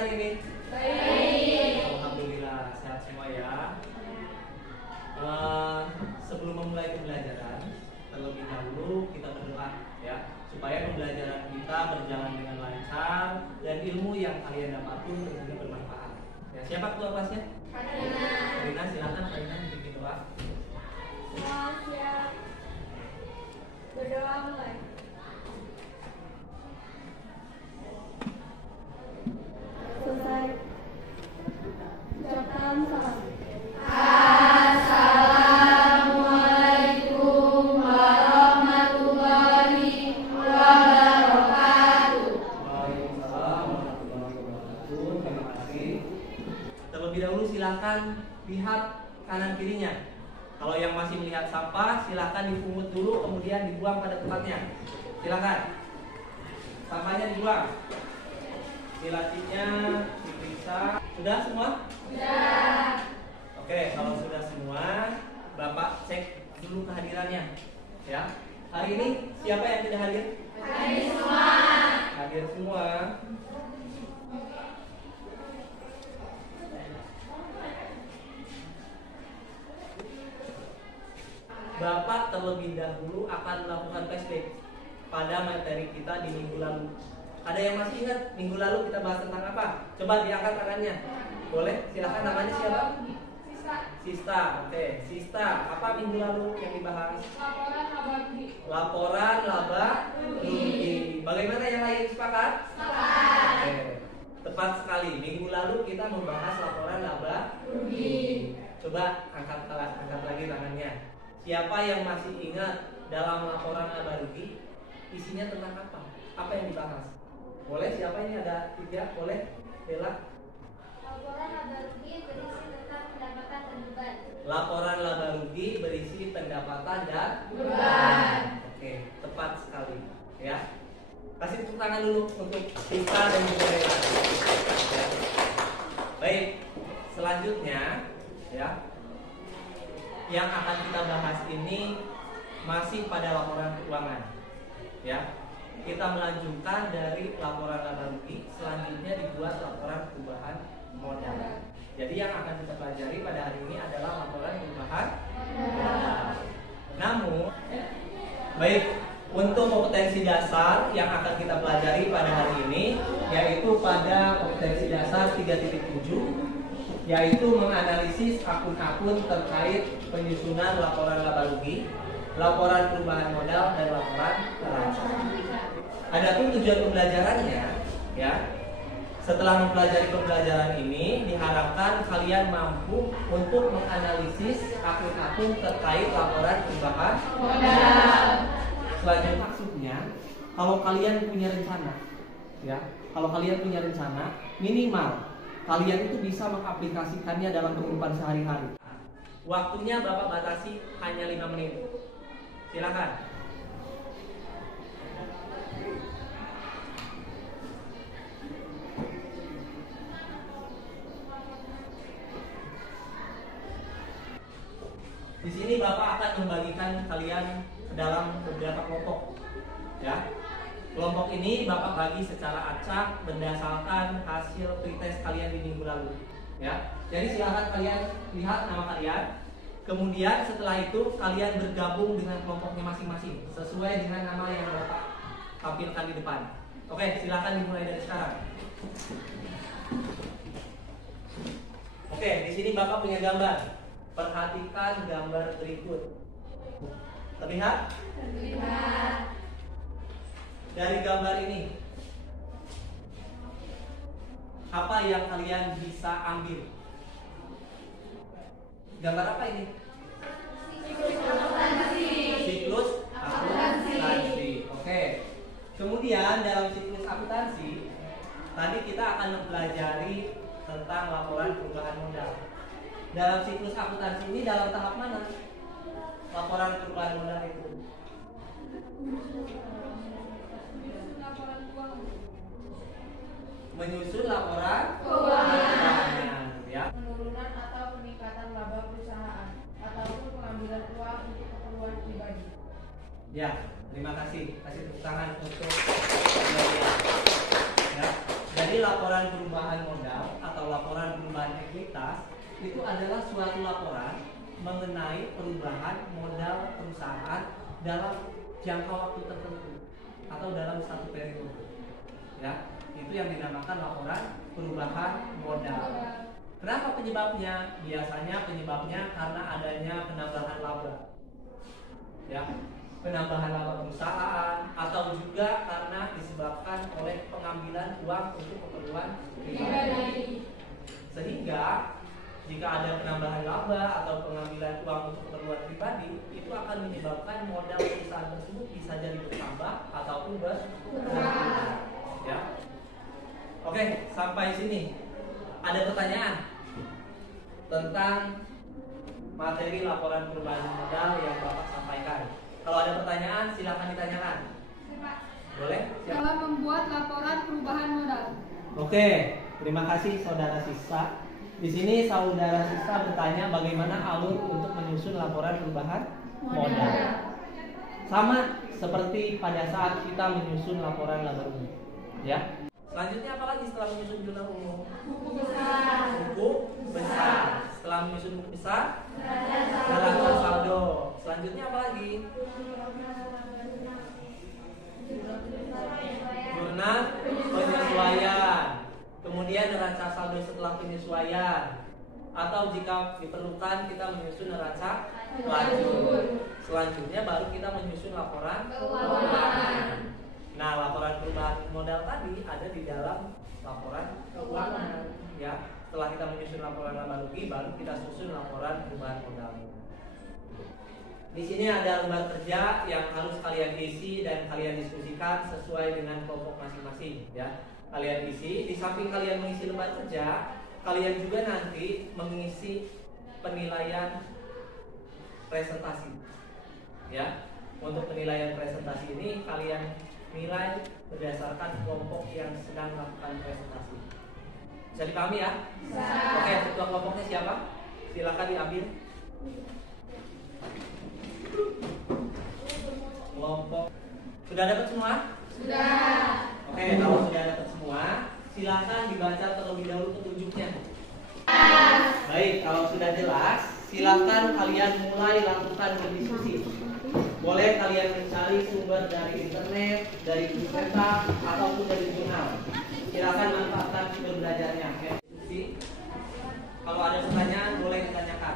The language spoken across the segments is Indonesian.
hari ini? Baik. Alhamdulillah sehat semua ya. Sebelum memulai pembelajaran, terlebih dahulu kita berdoa ya, supaya pembelajaran kita berjalan dengan lancar dan ilmu yang kalian dapat pun tentunya bermanfaat. Ya, siapa ketua kelasnya? Karina, silakan Karina bikin doa. Siap. Berdoa mulai. Selesai. Ucapkan salam. Assalamualaikum warahmatullahi wabarakatuh. Waalaikumsalam warahmatullahi wabarakatuh. Terima kasih. Terlebih dahulu silakan lihat kanan kirinya. Kalau yang masih melihat sampah, silakan dipungut dulu, kemudian dibuang pada tempatnya. Silakan. Sampahnya dibuang. Silacinya diperiksa. Sudah semua? Sudah. Oke, kalau sudah semua, Bapak cek dulu kehadirannya. Ya. Hari ini siapa yang tidak hadir? Hadir semua. Hadir semua. Bapak terlebih dahulu akan melakukan flashback pada materi kita di minggu lalu. Ada yang masih ingat minggu lalu kita bahas tentang apa? Coba diangkat tangannya. Boleh? Silakan, namanya siapa? Sista. Oke, Sista. Apa minggu lalu yang dibahas? Laporan laba rugi. Laporan laba rugi. Bagaimana yang lain, sepakat? Sepakat. Oke. Tepat sekali. Minggu lalu kita membahas laporan laba rugi. Coba angkat lagi tangannya. Siapa yang masih ingat dalam laporan laba rugi isinya tentang apa? Apa yang dibahas? Boleh? Siapa ini? Ada 3? Boleh? Bella? Laporan laba rugi berisi tentang pendapatan dan beban. Laporan laba rugi berisi pendapatan dan Beban. Oke, tepat sekali. Ya. Kasih tepuk tangan dulu untuk Tika dan juga Bella. Ya. Baik. Selanjutnya, ya. Yang akan kita bahas ini masih pada laporan keuangan. Ya. Kita melanjutkan dari laporan laba rugi, selanjutnya dibuat laporan perubahan modal. Jadi yang akan kita pelajari pada hari ini adalah laporan perubahan modal. Namun, baik, untuk kompetensi dasar yang akan kita pelajari pada hari ini, yaitu pada kompetensi dasar 3.7, yaitu menganalisis akun-akun terkait penyusunan laporan laba rugi, laporan perubahan modal, dan laporan neraca. Adapun tujuan pembelajarannya, ya, setelah mempelajari pembelajaran ini, diharapkan kalian mampu untuk menganalisis akun-akun terkait laporan perubahan modal. Selanjutnya maksudnya, kalau kalian punya rencana, ya, kalau kalian punya rencana, minimal kalian itu bisa mengaplikasikannya dalam kehidupan sehari-hari. Waktunya Bapak batasi hanya 5 menit. Silakan. Di sini Bapak akan membagikan kalian ke dalam beberapa kelompok. Ya. Kelompok ini Bapak bagi secara acak berdasarkan hasil pretest kalian di minggu lalu. Ya. Jadi silakan kalian lihat nama kalian. Kemudian setelah itu kalian bergabung dengan kelompoknya masing-masing sesuai dengan nama yang Bapak tampilkan di depan. Oke, silakan dimulai dari sekarang. Oke, di sini Bapak punya gambar. Perhatikan gambar berikut. Terlihat? Terlihat. Dari gambar ini, apa yang kalian bisa ambil? Gambar apa ini? Siklus akuntansi. Oke. Kemudian dalam siklus akuntansi, tadi kita akan mempelajari tentang laporan perubahan modal. Dalam siklus akuntansi ini dalam tahap mana laporan perubahan modal itu? Menyusun laporan keuangan, ya. Penurunan atau peningkatan laba perusahaan ataupun pengambilan uang untuk keperluan pribadi. Ya, terima kasih. Kasih tepuk tangan untuk ya. Jadi laporan laporan perubahan modal atau laporan perubahan ekuitas itu adalah suatu laporan mengenai perubahan modal perusahaan dalam jangka waktu tertentu atau dalam satu periode. Ya, itu yang dinamakan laporan perubahan modal. Kenapa penyebabnya? Biasanya penyebabnya karena adanya penambahan laba. Ya, penambahan laba perusahaan atau juga karena disebabkan oleh pengambilan uang untuk keperluan pribadi. Sehingga jika ada penambahan laba atau pengambilan uang untuk keperluan pribadi, itu akan menyebabkan modal perusahaan tersebut bisa jadi bertambah ataupun berkurang. Ya. Oke, sampai sini. Ada pertanyaan tentang materi laporan perubahan modal yang Bapak sampaikan? Kalau ada pertanyaan, silakan ditanyakan. Boleh? Siap. Dalam membuat laporan perubahan modal. Oke, terima kasih saudara Sisa. Di sini saudara Sisa bertanya bagaimana alur untuk menyusun laporan perubahan modal. Sama seperti pada saat kita menyusun laporan laba rugi. Ya. Selanjutnya apa lagi setelah menyusun jurnal umum? Buku besar. Buku besar. Setelah menyusun buku besar, neraca saldo. Selanjutnya apa lagi? Jurnal penyesuaian. Kemudian neraca saldo setelah penyesuaian. Atau jika diperlukan kita menyusun neraca lanjut. Selanjutnya baru kita menyusun laporan keuangan. Nah, laporan perubahan modal tadi ada di dalam laporan keuangan. Ya, setelah kita menyusun laporan laba rugi, baru kita susun laporan perubahan modal. Di sini ada lembar kerja yang harus kalian isi dan kalian diskusikan sesuai dengan kelompok masing-masing. Ya, kalian isi. Di samping kalian mengisi lembar kerja, kalian juga nanti mengisi penilaian presentasi. Ya, untuk penilaian presentasi ini kalian nilai berdasarkan kelompok yang sedang melakukan presentasi. Bisa dipahami ya? Bisa. Oke, ketua kelompoknya siapa? Silakan diambil. Kelompok sudah dapat semua? Sudah. Oke, kalau sudah dapat semua, silakan dibaca terlebih dahulu petunjuknya. Baik, kalau sudah jelas, silakan kalian mulai lakukan berdiskusi. Boleh kalian mencari sumber dari internet, dari buku cetak, ataupun dari jurnal. Silakan manfaatkan sumber belajarnya. Oke, diskusi. Kalau ada pertanyaan, boleh ditanyakan.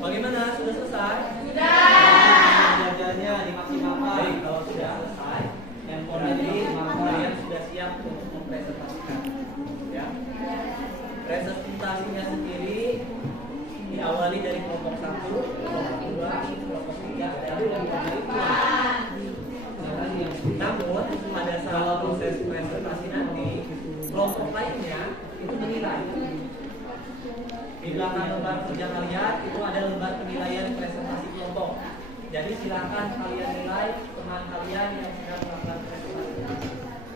Bagaimana? Sudah selesai? Sudah. Belajarnya dimaksimalkan. Baik, kalau sudah selesai, handphone ini kalian sudah siap untuk mempresentasikan. Ya. Presentasinya sendiri diawali dari kelompok 1, kelompok 2, kelompok 3, dan kelompok 4. Namun pada saat proses presentasi nanti, kelompok lainnya itu menilai. Di belakang lembar kerja kalian itu ada lembar penilaian presentasi kelompok. Jadi silakan kalian nilai teman kalian yang sedang melakukan presentasi.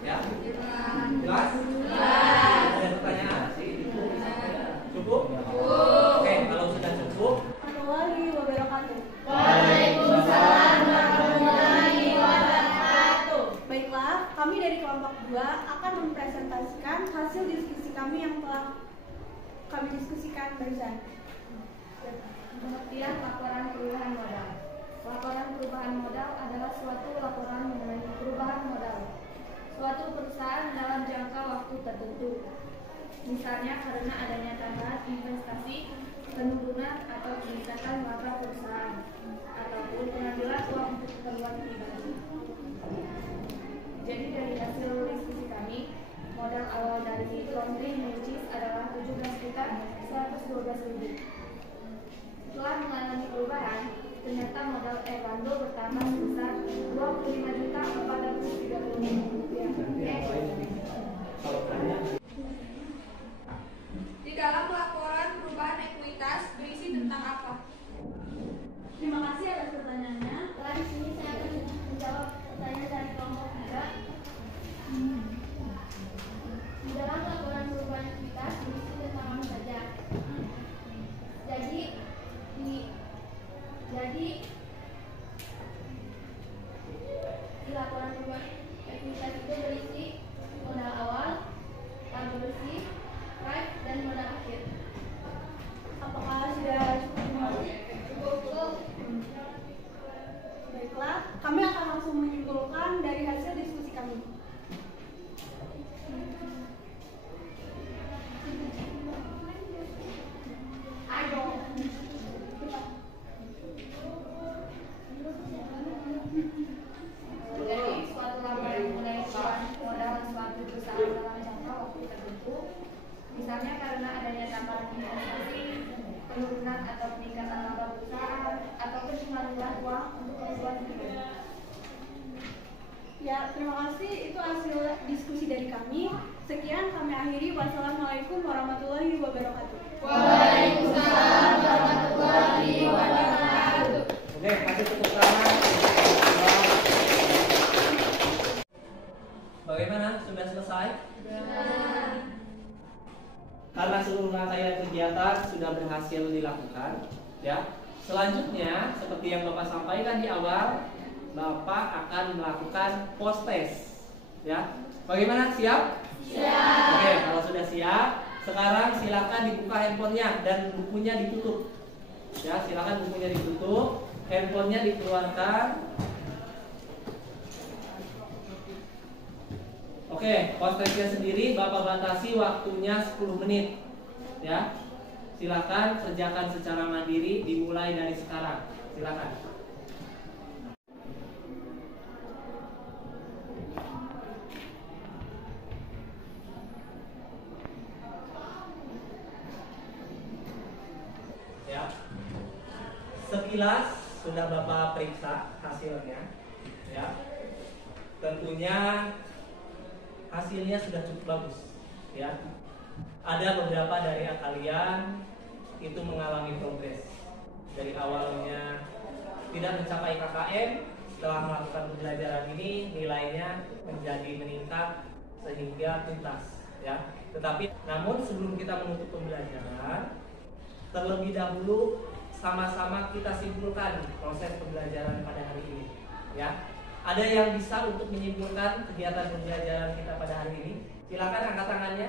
Ya, jelas? Ada pertanyaan? Cukup? Oke, kalau sudah cukup. Warahmatullahi wabarakatuh. Waalaikumsalam warahmatullahi wabarakatuh. Baiklah, kami dari kelompok 2 akan mempresentasikan hasil diskusi kami yang telah kami diskusikan barusan. Pengertian laporan perubahan modal. Laporan perubahan modal adalah suatu laporan mengenai perubahan modal suatu perusahaan dalam jangka waktu tertentu. Misalnya karena adanya tambahan investasi, penurunan atau peningkatan laba perusahaan, ataupun pengambilan uang untuk keperluan pribadi. Jadi dari hasil diskusi kami, modal awal dari laundry Necis adalah 17.112.000. Setelah mengalami perubahan, ternyata modal Erlando bertambah sebesar 25.430.000 rupiah. Kalau tanya Di dalam laporan penurunan atau peningkatan laba perusahaan, ataupun pengaruhan uang untuk keperluan pribadi. Ya, terima kasih. Itu hasil diskusi dari kami. Sekian kami akhiri. Wassalamualaikum warahmatullahi wabarakatuh. Waalaikumsalam warahmatullahi wabarakatuh. Oke, kasih tepuk tangan. Bagaimana? Sudah selesai? Karena seluruh rangkaian kegiatan sudah berhasil dilakukan, ya. Selanjutnya, seperti yang Bapak sampaikan di awal, Bapak akan melakukan post test, ya. Bagaimana? Siap? Siap. Oke, kalau sudah siap, sekarang silakan dibuka handphonenya dan bukunya ditutup. Ya, silakan bukunya ditutup, handphonenya dikeluarkan. Oke, post testnya sendiri Bapak batasi waktunya 10 menit. Ya. Silakan kerjakan secara mandiri dimulai dari sekarang. Silakan. Ya. Sekilas sudah Bapak periksa hasilnya. Ya. Tentunya hasilnya sudah cukup bagus, ya. Ada beberapa dari kalian itu mengalami progres. Dari awalnya tidak mencapai KKM, setelah melakukan pembelajaran ini nilainya menjadi meningkat sehingga tuntas, ya. Tetapi namun sebelum kita menutup pembelajaran, terlebih dahulu sama-sama kita simpulkan proses pembelajaran pada hari ini, ya. Ada yang bisa untuk menyimpulkan kegiatan pembelajaran kita pada hari ini? Silakan angkat tangannya.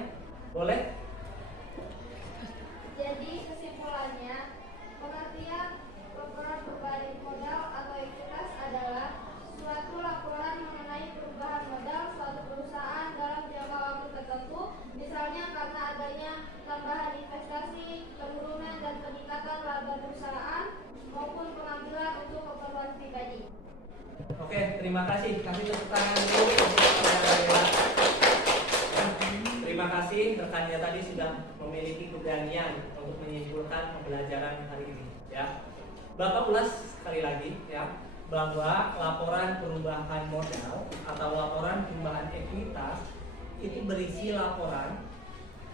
Boleh? Jadi kesimpulannya, pengertian laporan perubahan modal atau ekuitas adalah suatu laporan mengenai perubahan modal suatu perusahaan dalam jangka waktu tertentu, misalnya karena adanya tambahan investasi, penurunan dan peningkatan laba perusahaan, maupun pengambilan untuk keperluan pribadi. Oke, terima kasih. Kasih tepuk tangan dulu untuk saudara-saudara. Terima kasih rekannya tadi sudah memiliki keberanian untuk menyimpulkan pembelajaran hari ini, ya. Bapak ulas sekali lagi, ya, bahwa laporan perubahan modal atau laporan perubahan ekuitas itu berisi laporan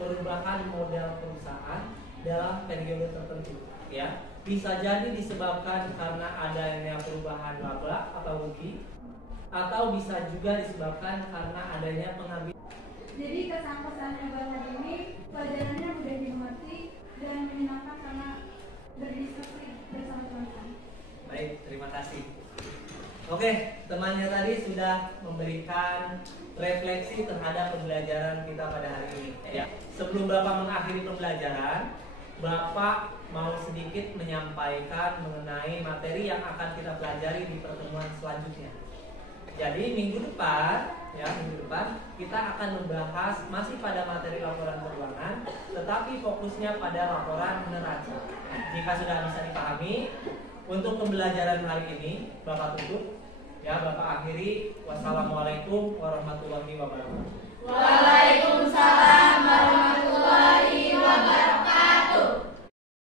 perubahan modal perusahaan dalam periode tertentu, ya. Bisa jadi disebabkan karena adanya perubahan laba atau rugi, atau bisa juga disebabkan karena adanya pengambilan. Jadi kesan-kesannya hari ini pelajarannya mudah dimengerti dan menyenangkan karena berdiskusi bersama teman-teman. Baik, terima kasih. Oke, temannya tadi sudah memberikan refleksi terhadap pembelajaran kita pada hari ini, ya. Sebelum Bapak mengakhiri pembelajaran, Bapak mau sedikit menyampaikan mengenai materi yang akan kita pelajari di pertemuan selanjutnya. Jadi minggu depan kita akan membahas masih pada materi laporan keuangan, tetapi fokusnya pada laporan neraca. Jika sudah bisa dipahami, untuk pembelajaran hari ini Bapak tutup, ya, Bapak akhiri. Wassalamualaikum warahmatullahi wabarakatuh. Waalaikumsalam warahmatullahi wabarakatuh.